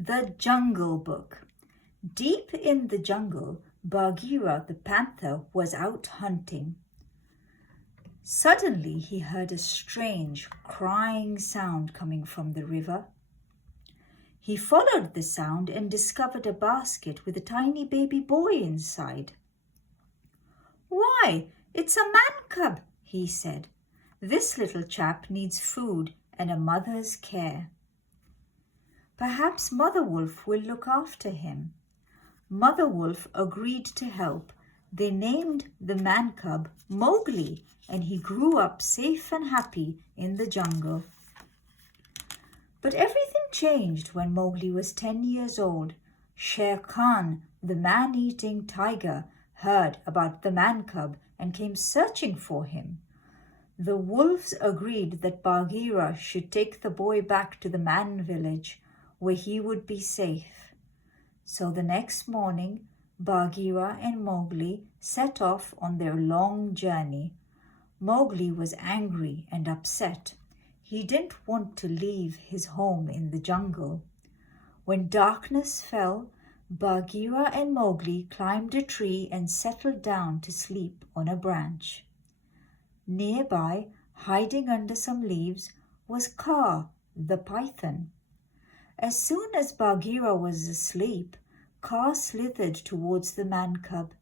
The Jungle Book. Deep in the jungle, Bagheera the panther was out hunting. Suddenly he heard a strange crying sound coming from the river. He followed the sound and discovered a basket with a tiny baby boy inside. "Why, it's a man cub," he said. "This little chap needs food and a mother's care. Perhaps Mother Wolf will look after him." Mother Wolf agreed to help. They named the man cub Mowgli, and he grew up safe and happy in the jungle. But everything changed when Mowgli was 10 years old. Shere Khan, the man-eating tiger, heard about the man cub and came searching for him. The wolves agreed that Bagheera should take the boy back to the man village, where he would be safe. So the next morning, Bagheera and Mowgli set off on their long journey. Mowgli was angry and upset. He didn't want to leave his home in the jungle. When darkness fell, Bagheera and Mowgli climbed a tree and settled down to sleep on a branch. Nearby, hiding under some leaves, was Kaa, the python. As soon as Bagheera was asleep, Kaa slithered towards the man cub.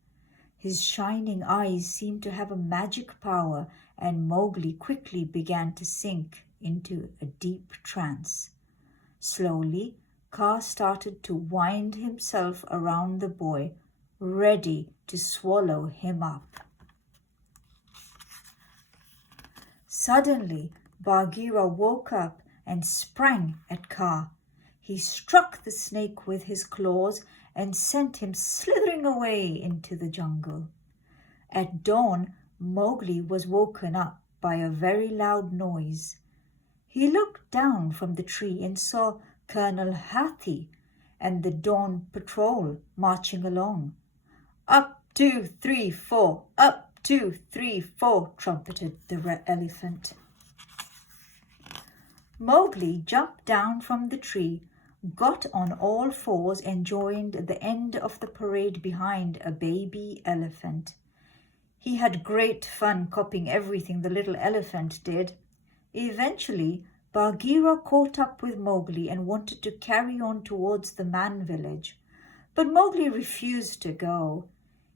His shining eyes seemed to have a magic power, and Mowgli quickly began to sink into a deep trance. Slowly, Kaa started to wind himself around the boy, ready to swallow him up. Suddenly, Bagheera woke up and sprang at Kaa. He struck the snake with his claws and sent him slithering away into the jungle. At dawn, Mowgli was woken up by a very loud noise. He looked down from the tree and saw Colonel Hathi and the dawn patrol marching along. "Up, 2, 3, 4, up, 2, 3, 4, trumpeted the elephant. Mowgli jumped down from the tree, got on all fours and joined the end of the parade behind a baby elephant. He had great fun copying everything the little elephant did. Eventually, Bagheera caught up with Mowgli and wanted to carry on towards the man village. But Mowgli refused to go.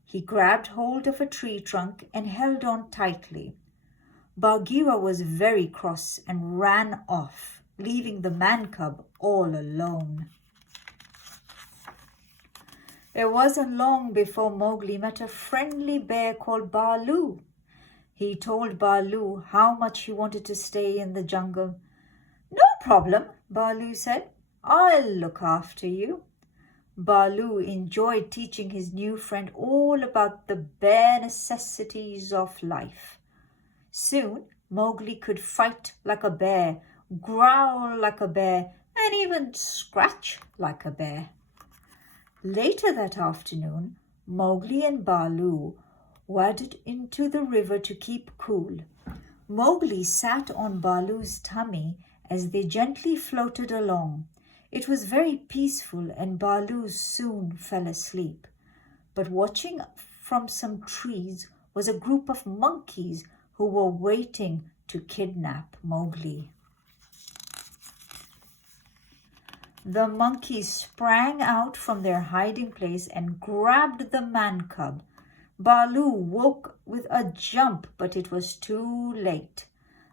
He grabbed hold of a tree trunk and held on tightly. Bagheera was very cross and ran off, leaving the man cub all alone. It wasn't long before Mowgli met a friendly bear called Baloo. He told Baloo how much he wanted to stay in the jungle. "No problem," Baloo said. "I'll look after you." Baloo enjoyed teaching his new friend all about the bare necessities of life. Soon, Mowgli could fight like a bear, growl like a bear, and even scratch like a bear. Later that afternoon, Mowgli and Baloo waded into the river to keep cool. Mowgli sat on Baloo's tummy as they gently floated along. It was very peaceful, and Baloo soon fell asleep. But watching from some trees was a group of monkeys who were waiting to kidnap Mowgli. The monkeys sprang out from their hiding place and grabbed the man cub. Baloo woke with a jump, but it was too late.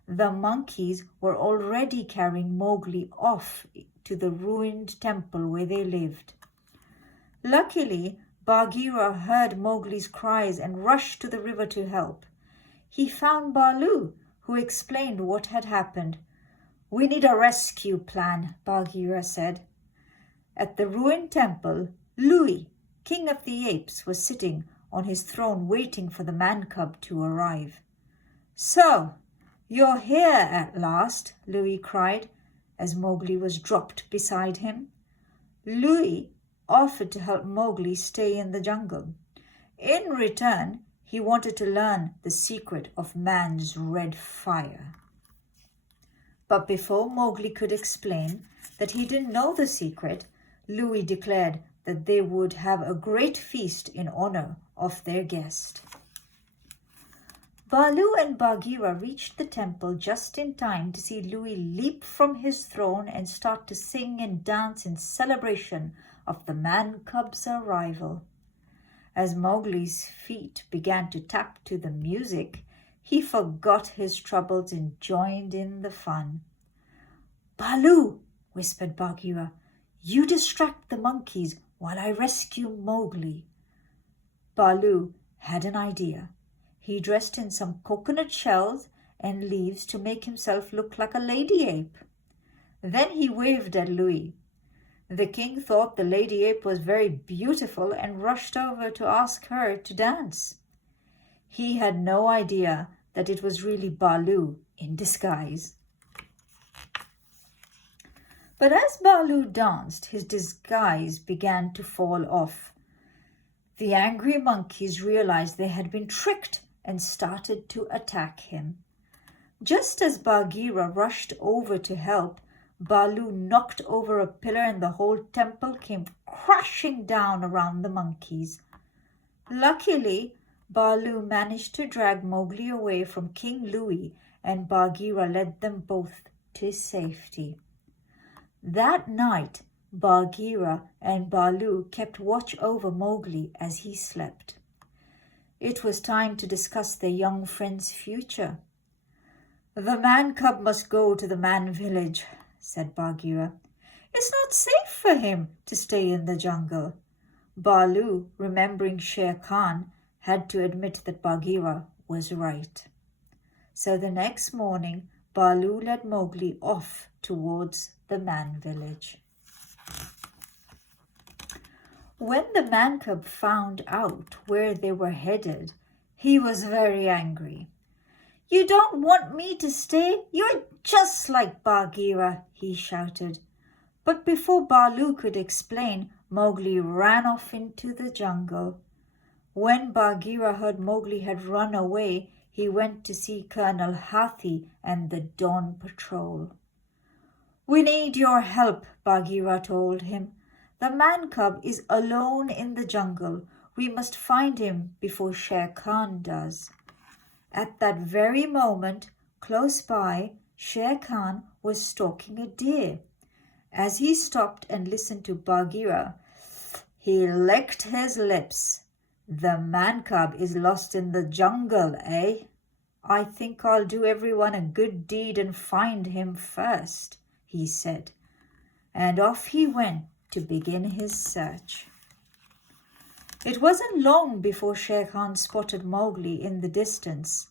The monkeys were already carrying Mowgli off to the ruined temple where they lived. Luckily, Bagheera heard Mowgli's cries and rushed to the river to help. He found Baloo, who explained what had happened. "We need a rescue plan," Bagheera said. At the ruined temple, Louie, king of the apes, was sitting on his throne waiting for the man cub to arrive. "So, you're here at last," Louie cried as Mowgli was dropped beside him. Louie offered to help Mowgli stay in the jungle. In return, he wanted to learn the secret of man's red fire. But before Mowgli could explain that he didn't know the secret, Louis declared that they would have a great feast in honor of their guest. Baloo and Bagheera reached the temple just in time to see Louis leap from his throne and start to sing and dance in celebration of the man-cub's arrival. As Mowgli's feet began to tap to the music, he forgot his troubles and joined in the fun. "Baloo," whispered Bagheera, "you distract the monkeys while I rescue Mowgli." Baloo had an idea. He dressed in some coconut shells and leaves to make himself look like a lady ape. Then he waved at Louis. The king thought the lady ape was very beautiful and rushed over to ask her to dance. He had no idea that it was really Baloo in disguise. But as Baloo danced, his disguise began to fall off. The angry monkeys realized they had been tricked and started to attack him. Just as Bagheera rushed over to help, Baloo knocked over a pillar and the whole temple came crashing down around the monkeys. Luckily, Baloo managed to drag Mowgli away from King Louis, and Bagheera led them both to safety. That night, Bagheera and Baloo kept watch over Mowgli as he slept. It was time to discuss their young friend's future. "The man-cub must go to the man village," said Bagheera. "It's not safe for him to stay in the jungle." Baloo, remembering Shere Khan, had to admit that Bagheera was right. So the next morning, Baloo led Mowgli off towards the man village. When the man-cub found out where they were headed, he was very angry. "You don't want me to stay? You're just like Bagheera," he shouted. But before Baloo could explain, Mowgli ran off into the jungle. When Bagheera heard Mowgli had run away, he went to see Colonel Hathi and the Dawn Patrol. "We need your help," Bagheera told him. "The man-cub is alone in the jungle. We must find him before Shere Khan does." At that very moment, close by, Shere Khan was stalking a deer. As he stopped and listened to Bagheera, he licked his lips. "The man-cub is lost in the jungle, eh? I think I'll do everyone a good deed and find him first," he said. And off he went to begin his search. It wasn't long before Shere Khan spotted Mowgli in the distance.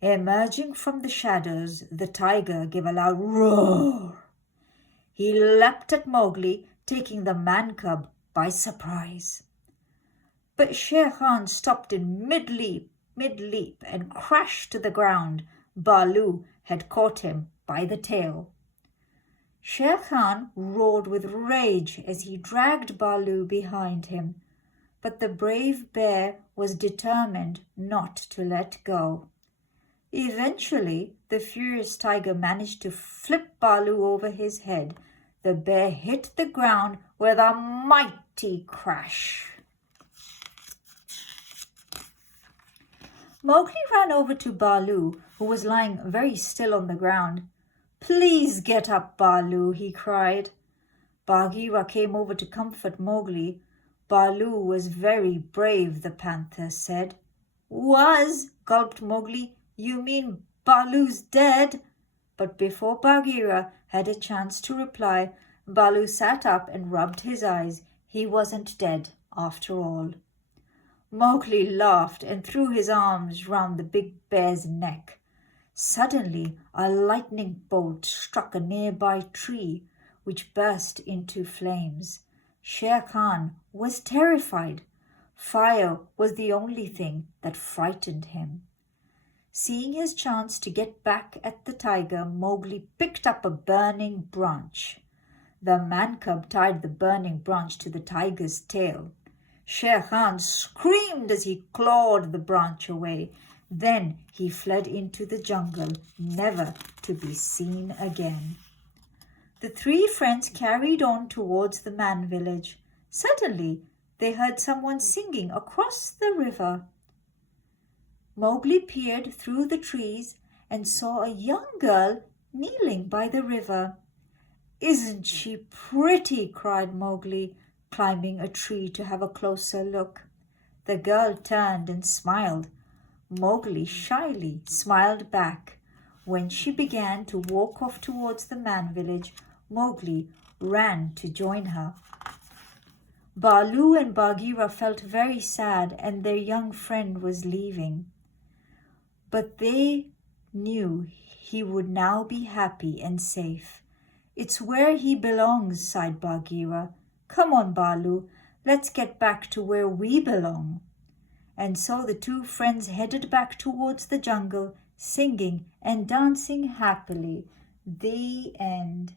Emerging from the shadows, the tiger gave a loud roar. He leapt at Mowgli, taking the man-cub by surprise. But Shere Khan stopped in mid-leap, and crashed to the ground. Baloo had caught him by the tail. Shere Khan roared with rage as he dragged Baloo behind him, but the brave bear was determined not to let go. Eventually, the furious tiger managed to flip Baloo over his head. The bear hit the ground with a mighty crash. Mowgli ran over to Baloo, who was lying very still on the ground. "Please get up, Baloo," he cried. Bagheera came over to comfort Mowgli. "Baloo was very brave," the panther said. "Was?" gulped Mowgli. "You mean Baloo's dead?" But before Bagheera had a chance to reply, Baloo sat up and rubbed his eyes. He wasn't dead after all. Mowgli laughed and threw his arms round the big bear's neck. Suddenly, a lightning bolt struck a nearby tree, which burst into flames. Shere Khan was terrified. Fire was the only thing that frightened him. Seeing his chance to get back at the tiger, Mowgli picked up a burning branch. The man-cub tied the burning branch to the tiger's tail. Shere Khan screamed as he clawed the branch away. Then he fled into the jungle, never to be seen again. The three friends carried on towards the man village. Suddenly, they heard someone singing across the river. Mowgli peered through the trees and saw a young girl kneeling by the river. "Isn't she pretty?" cried Mowgli, climbing a tree to have a closer look. The girl turned and smiled. Mowgli shyly smiled back. When she began to walk off towards the man village, Mowgli ran to join her. Baloo and Bagheera felt very sad, and their young friend was leaving. But they knew he would now be happy and safe. "It's where he belongs," sighed Bagheera. "Come on, Baloo, let's get back to where we belong." And so the two friends headed back towards the jungle, singing and dancing happily. The end.